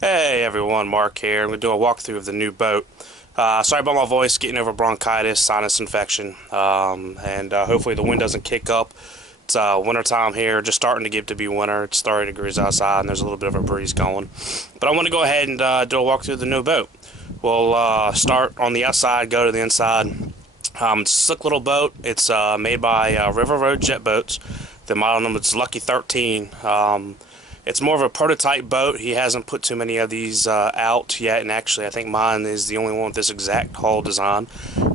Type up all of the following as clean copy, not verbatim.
Hey everyone, Mark here. I'm going to do a walkthrough of the new boat. Sorry about my voice, getting over bronchitis, sinus infection, and hopefully the wind doesn't kick up. It's winter time here, just starting to get to be winter. It's 30 degrees outside and there's a little bit of a breeze going. But I want to go ahead and do a walkthrough of the new boat. We'll start on the outside, go to the inside. It's a slick little boat. It's made by River Road Jet Boats. The model number is Lucky 13. It's more of a prototype boat. He hasn't put too many of these out yet, and actually I think mine is the only one with this exact hull design.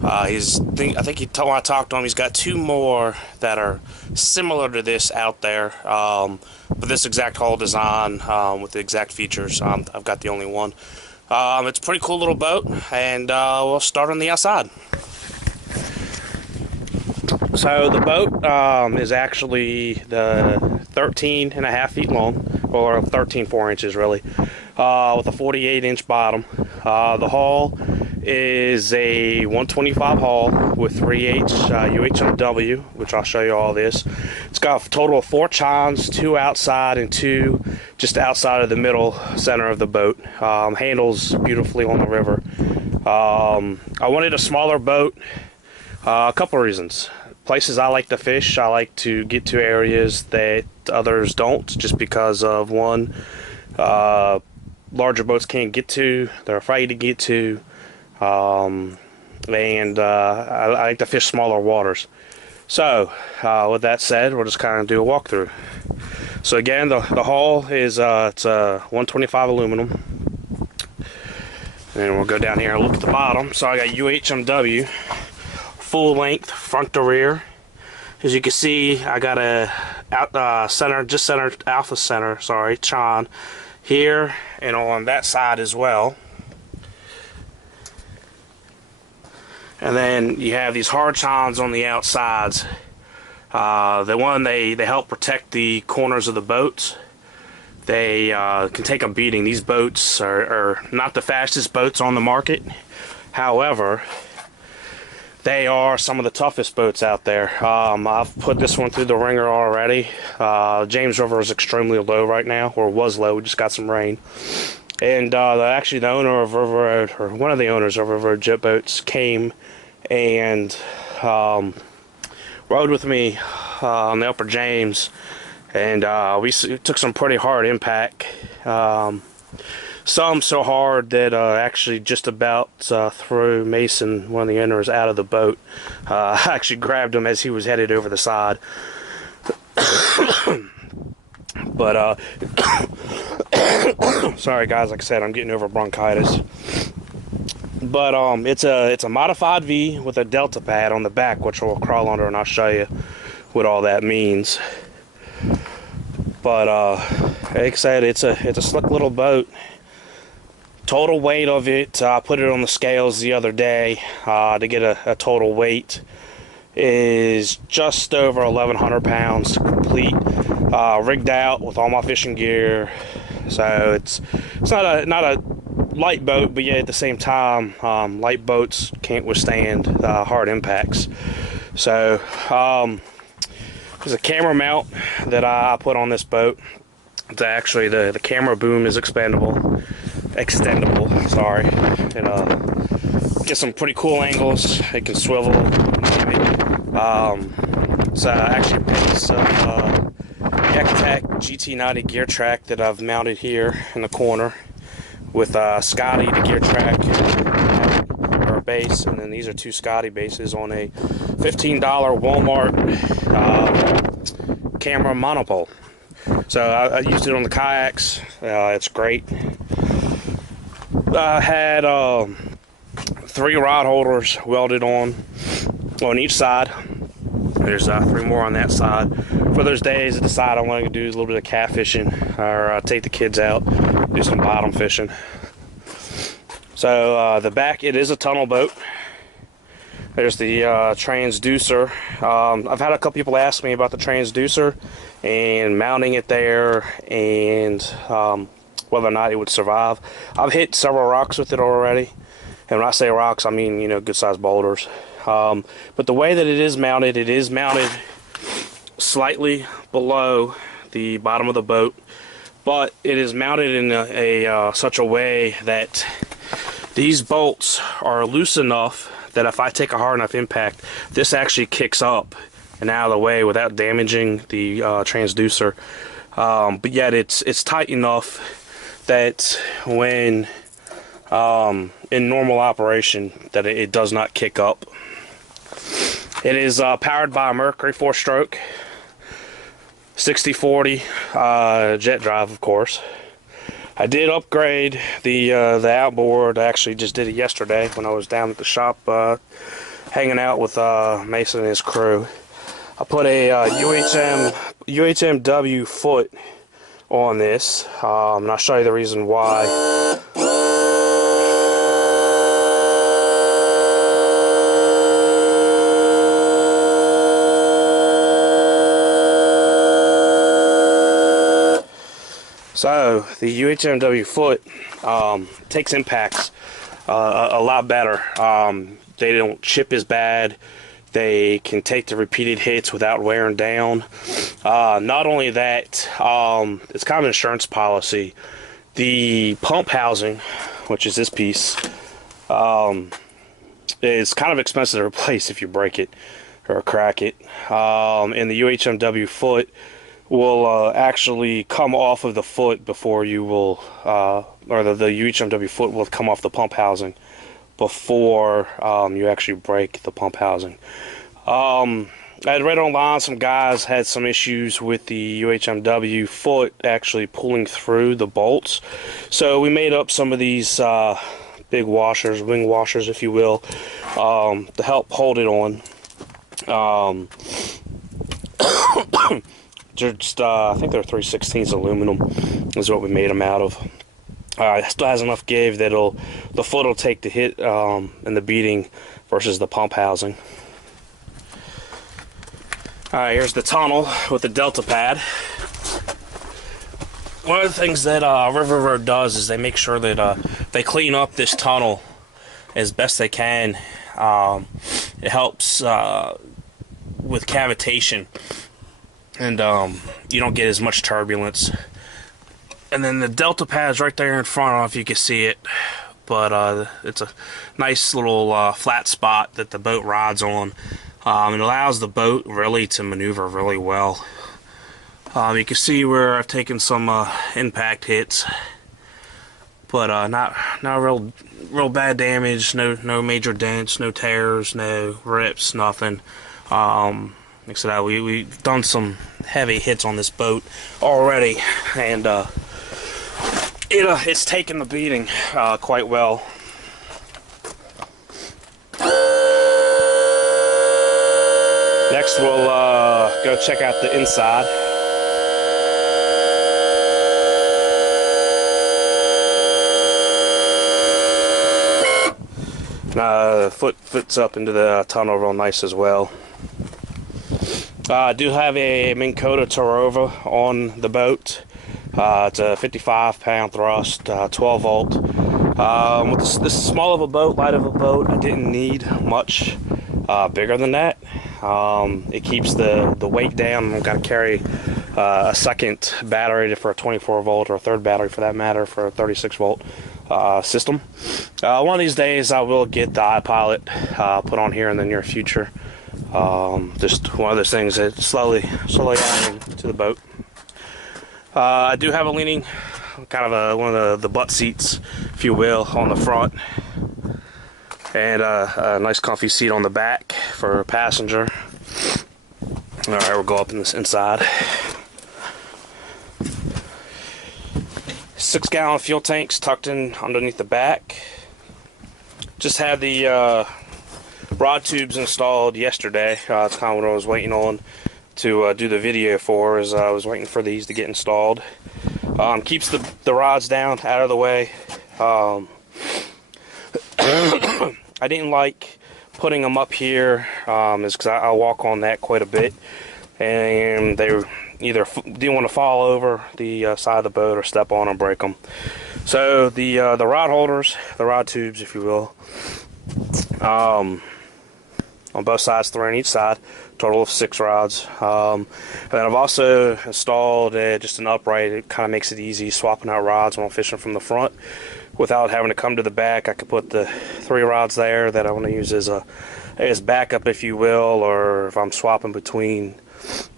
I think when I talked to him, he's got two more that are similar to this out there, but this exact hull design with the exact features, I've got the only one. It's a pretty cool little boat, and we'll start on the outside. So the boat is actually the 13 and a half feet long, or 13.4 inches really, with a 48-inch bottom. The hull is a 125 hull with 3/8 UHMW, which I'll show you all this. It's got a total of 4 chines, 2 outside and 2 just outside of the middle center of the boat. Handles beautifully on the river. I wanted a smaller boat. A couple reasons. Places I like to fish, I like to get to areas that others don't, just because of one, larger boats can't get to, they're afraid to get to, and I like to fish smaller waters. So with that said, we'll just kind of do a walkthrough. So again, the hull is it's 125 aluminum, and we'll go down here and look at the bottom. So I got UHMW full length front to rear. As you can see, I got a center alpha center, sorry, chine here and on that side as well. And then you have these hard chines on the outsides. They help protect the corners of the boats. They can take a beating. These boats are not the fastest boats on the market. However, they are some of the toughest boats out there. I've put this one through the ringer already. James River is extremely low right now, or was low. We just got some rain. And actually the owner of River Road, or one of the owners of River Road Jet Boats, came and rode with me on the Upper James. And we took some pretty hard impact. Some so hard that actually just about threw Mason, one of the owners, out of the boat. I actually grabbed him as he was headed over the side. But sorry guys, like I said, I'm getting over bronchitis. But it's a modified V with a delta pad on the back, which we'll crawl under and I'll show you what all that means. But like I said, it's a slick little boat. Total weight of it, I put it on the scales the other day to get a total weight, is just over 1,100 pounds complete, rigged out with all my fishing gear. So it's not a light boat, but yet at the same time, light boats can't withstand hard impacts. So there's a camera mount that I put on this boat. It's actually the camera boom is extendable, sorry. It gets some pretty cool angles. It can swivel, it's actually a piece of Ecotech GT90 gear track that I've mounted here in the corner with Scotty, the gear track, or base, and then these are 2 Scotty bases on a $15 Walmart camera monopole. So I used it on the kayaks. It's great. I had 3 rod holders welded on each side. There's 3 more on that side. For those days I decide I want to do a little bit of cat fishing, or take the kids out, do some bottom fishing. So the back, it is a tunnel boat. There's the transducer. I've had a couple people ask me about the transducer and mounting it there, and whether or not it would survive. I've hit several rocks with it already, and when I say rocks, I mean, good sized boulders. But the way that it is mounted slightly below the bottom of the boat. but it is mounted in such a way that these bolts are loose enough that if I take a hard enough impact, this actually kicks up and out of the way without damaging the transducer. But yet it's tight enough that when in normal operation that it does not kick up. It is powered by a Mercury 4-stroke 6040 jet drive, of course. I did upgrade the outboard. I actually just did it yesterday when I was down at the shop hanging out with Mason and his crew. I put a UHMW foot on this, and I'll show you the reason why. So the UHMW foot takes impacts a lot better. They don't chip as bad. They can take the repeated hits without wearing down. Not only that, it's kind of an insurance policy. The pump housing, which is this piece, is kind of expensive to replace if you break it or crack it. And the UHMW foot will actually come off of the foot before you will, or the UHMW foot will come off the pump housing before you actually break the pump housing. I had read online some guys had some issues with the UHMW foot actually pulling through the bolts, so we made up some of these big washers, wing washers if you will, to help hold it on. They're just, I think they're 3/16 aluminum is what we made them out of. It still has enough give that the foot will take the hit and the beating versus the pump housing. Alright, here's the tunnel with the delta pad. One of the things that River Road does is they make sure that they clean up this tunnel as best they can. It helps with cavitation, and you don't get as much turbulence. And then the delta pad's right there in front. I don't know if you can see it, but it's a nice little flat spot that the boat rides on. It allows the boat really to maneuver really well. You can see where I've taken some impact hits, but not real bad damage. No major dents, no tears, no rips, nothing. Like I said, we've done some heavy hits on this boat already, and it's taken the beating quite well. Next, we'll go check out the inside. The foot fits up into the tunnel real nice as well. I do have a Minn Kota Terrova on the boat. It's a 55-pound thrust, 12 volt. With this small of a boat, light of a boat, I didn't need much bigger than that. It keeps the weight down. I've got to carry a second battery for a 24 volt, or a third battery for that matter, for a 36 volt system. One of these days I will get the iPilot put on here in the near future. Just one of those things that slowly adding to the boat. I do have a leaning, kind of one of the butt seats, if you will, on the front, and a nice comfy seat on the back for a passenger. Alright, we'll go up in this inside. 6-gallon fuel tanks tucked in underneath the back. Just had the rod tubes installed yesterday. That's kind of what I was waiting on to do the video for, as I was waiting for these to get installed. Keeps the rods down, out of the way. I didn't like putting them up here, is because I walk on that quite a bit, and they either didn't want to fall over the side of the boat or step on and break them. So the rod holders, the rod tubes, if you will, on both sides, 3 on each side, total of 6 rods. And then I've also installed just an upright. It kind of makes it easy swapping out rods when I'm fishing from the front without having to come to the back. I could put the 3 rods there that I want to use as backup, if you will, or if I'm swapping between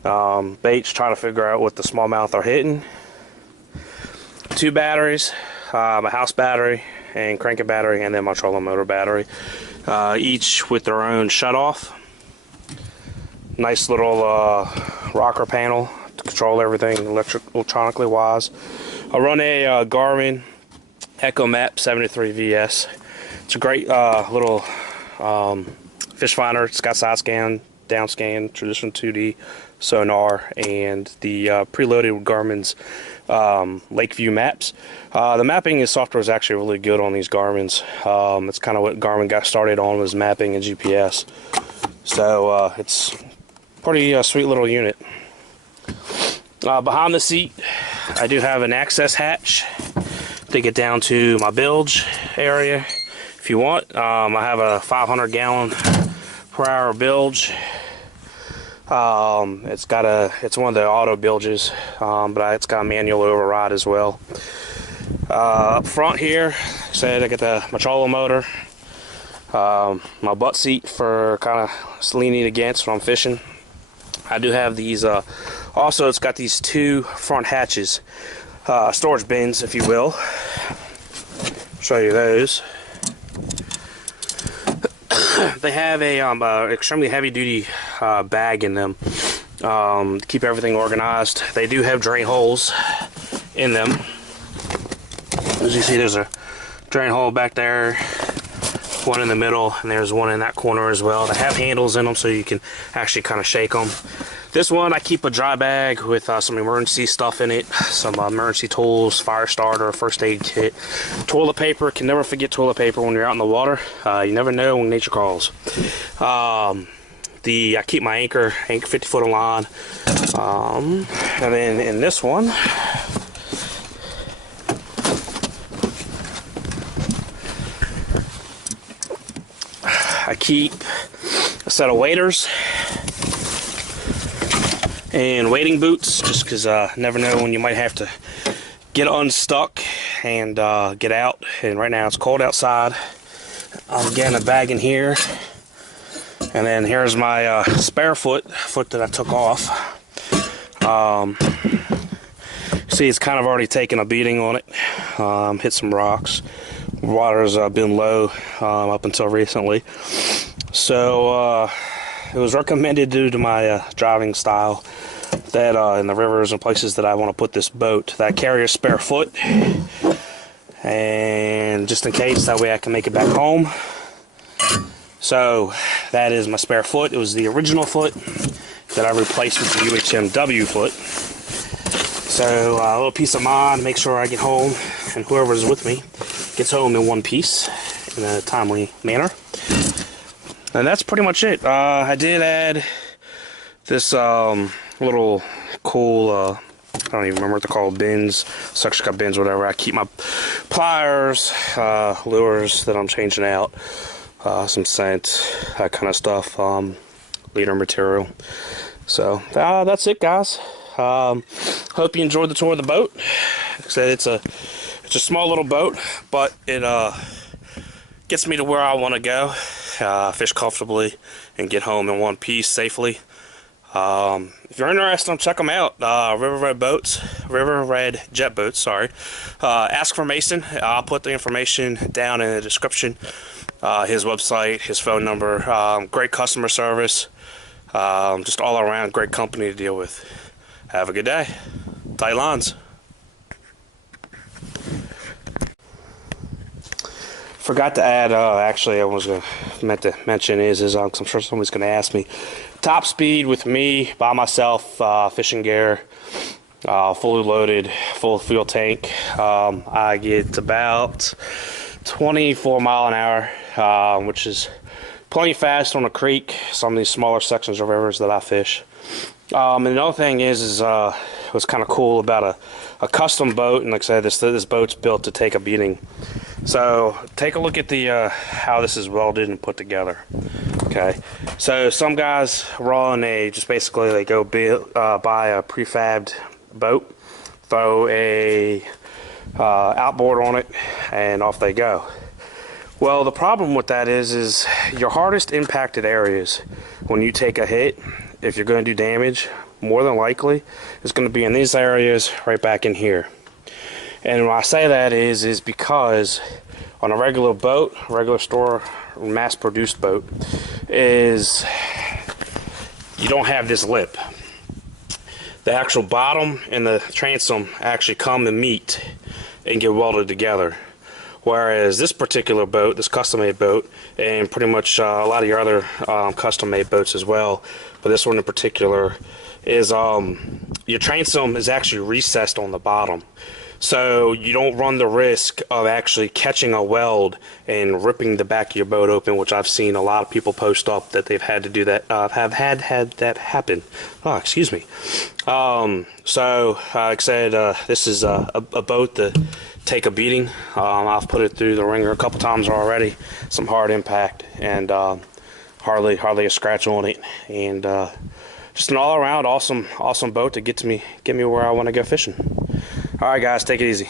baits, trying to figure out what the smallmouth are hitting. 2 batteries, a house battery and cranking battery, and then my trolling motor battery, each with their own shutoff. Nice little rocker panel to control everything electronically wise. I run a Garmin EchoMap 73 VS. It's a great little fish finder. It's got side scan, down scan, traditional 2D sonar, and the preloaded with Garmin's Lakeview maps. The mapping software is actually really good on these Garmin's. It's kind of what Garmin got started on, was mapping and GPS. So it's pretty sweet little unit. Behind the seat, I do have an access hatch to get down to my bilge area if you want. I have a 500 gallon per hour bilge. It's one of the auto bilges, but it's got a manual override as well. Up front here, like I said, I got my trolling motor, my butt seat for kind of leaning against when I'm fishing. I do have these, also it's got these 2 front hatches, storage bins, if you will. Show you those. They have a extremely heavy-duty bag in them to keep everything organized. They do have drain holes in them. As you see, there's a drain hole back there, one in the middle, and there's one in that corner as well. They have handles in them so you can actually kind of shake them. This one, I keep a dry bag with some emergency stuff in it, some emergency tools, fire starter, first aid kit, toilet paper. Can never forget toilet paper when you're out in the water. You never know when nature calls. I keep my anchor 50 foot of line, and then in this one, I keep a set of waders and wading boots, just because never know when you might have to get unstuck and get out. And right now it's cold outside. I'm getting a bag in here, and then here's my spare foot that I took off. See, it's kind of already taken a beating on it. Hit some rocks. Water's been low up until recently, so it was recommended due to my driving style that in the rivers and places that I want to put this boat, that I carry a spare foot, and just in case, that way I can make it back home. So that is my spare foot. It was the original foot that I replaced with the UHMW foot. So a little peace of mind, make sure I get home and whoever's with me gets home in one piece in a timely manner. And that's pretty much it. I did add this little cool, I don't even remember what they're called, bins, suction cup bins, whatever. I keep my pliers, lures that I'm changing out, some scent, that kind of stuff, leader material. So that's it, guys. Hope you enjoyed the tour of the boat. Like I said, it's a small little boat, but it gets me to where I want to go, fish comfortably, and get home in one piece safely. If you're interested, check them out. River Red Jet Boats. Sorry. Ask for Mason. I'll put the information down in the description. His website, his phone number. Great customer service. Just all around great company to deal with. Have a good day. Tight lines. Forgot to add, actually I was meant to mention is I'm sure somebody's going to ask me. Top speed with me, by myself, fishing gear, fully loaded, full fuel tank. I get about 24 mile an hour, which is plenty fast on a creek, some of these smaller sections of rivers that I fish. And another thing is what's kind of cool about a custom boat, and like I said, this boat's built to take a beating. So take a look at the how this is welded and put together. Okay, so some guys run just basically they go buy a prefabbed boat, throw a outboard on it, and off they go. Well, the problem with that is your hardest impacted areas when you take a hit, if you're going to do damage, more than likely is going to be in these areas right back in here. And when I say that is because on a regular boat, regular store, mass-produced boat, is you don't have this lip. The actual bottom and the transom actually come and meet and get welded together. Whereas this particular boat, this custom-made boat, and pretty much a lot of your other custom-made boats as well, but this one in particular, is your transom is actually recessed on the bottom. So you don't run the risk of actually catching a weld and ripping the back of your boat open, which I've seen a lot of people post up that they've had to do that, have had that happen. Oh, excuse me. So, like I said, this is a boat that take a beating. I've put it through the ringer a couple times already. Some hard impact and hardly a scratch on it. And just an all-around awesome boat to get me where I want to go fishing. All right, guys, take it easy.